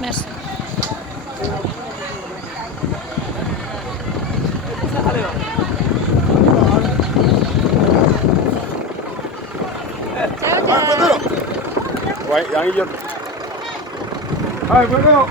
Merci. waaye yaa ngi jot ay Badara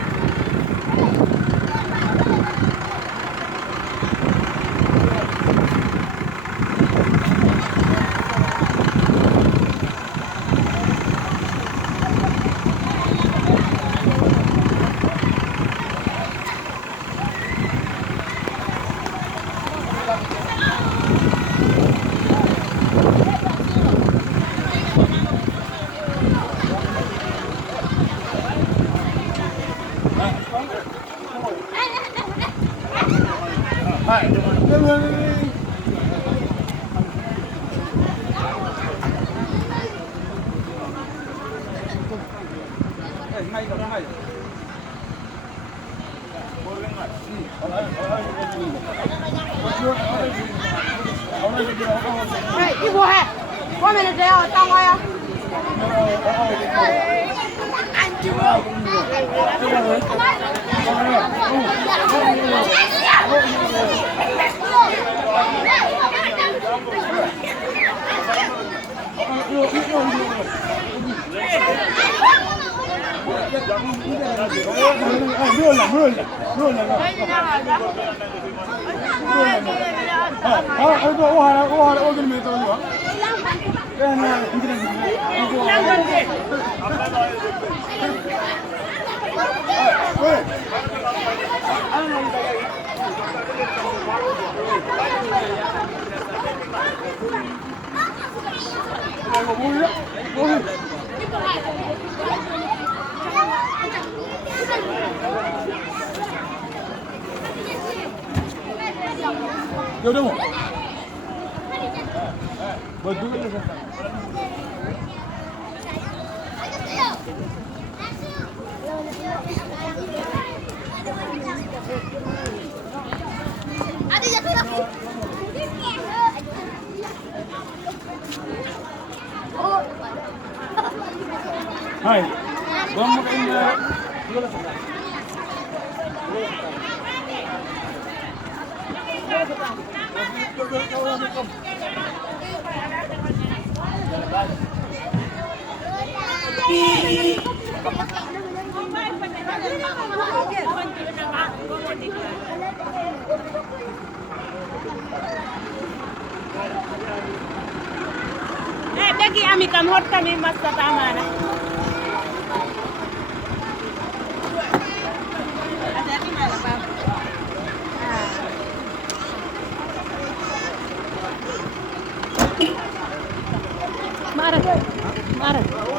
Hey, đi bộ hè. Qua bên này thế à? Tao ngay à? Anh chưa. yow demoo ba dugal la sa hai bom mo kay dugal la sa Dagi ami kam hot kami masta tamana. Mara.